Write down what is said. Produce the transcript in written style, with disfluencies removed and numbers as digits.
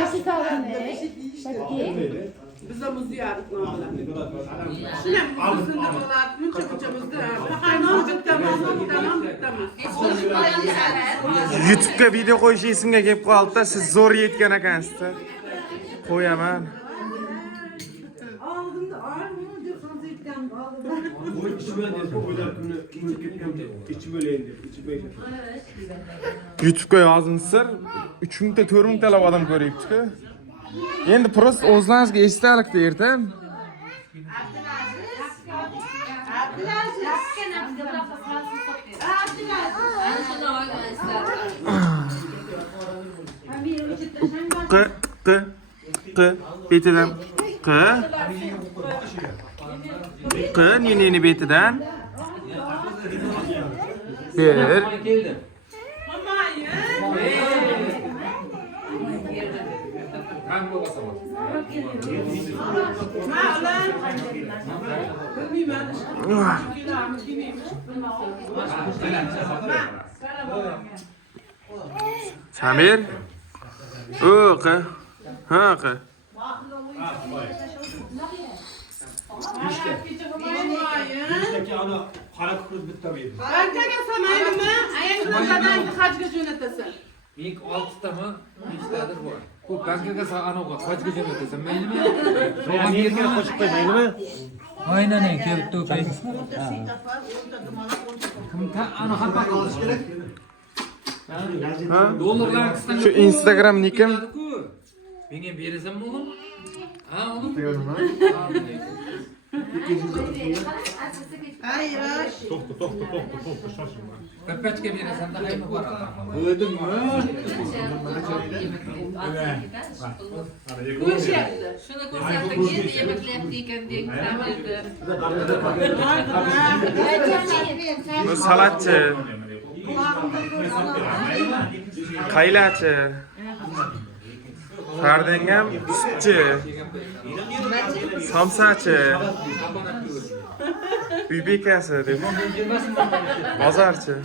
Nasıl sağlam ne? Bakayım. Bize muz yiyardık normalde. Şuna muzunda dolar, mıçımızda. Bakayım tamam. YouTube'ga video qo'yish esimga kelib qoldi-da, siz zo'r yetgan ekansiz. Qo'yaman. Aldımda ağır mı diyorsanız ilkten aldım. Bu içi böyle oylar günü içi böyle indi. İçi böyle. YouTube'ga yozinsizlar, 3000 ta 4000 ta odam ko'ryapti-ku. Endi prosta o'zlaringizga esdalik derdim. Q betidan Q nini betidan bir Samir o Q ha Q İşteki ana para kırız bitti tabii. Erkek samaylı mı? Ayaklarından kaçga jo'natasan? Menga 6 tami 5 tadir bor. Bu bankaga sanoqqa qachga jo'natasan, maylimi? Yani yerine koşup koymayalım mı? Aynan aka, bitta o'qay. Kim ana xabar qildi? ha Dollarlar qisqan. Şu Instagram nikim? Menga berasanmi o'g'lim? Ha, o'g'lim. Hayır. Toktu şaşırma. Kapaçka berasan da qaymi bor adam. Öldün mü? Bu iş yaptı. Shuni ko'rsatdik, endi yemaklayapti ekan deb ta'mirdi. Bu salatchi, qaylachi, Fardengam sutchi, somsachi, uy bekasi deb, bozorchi.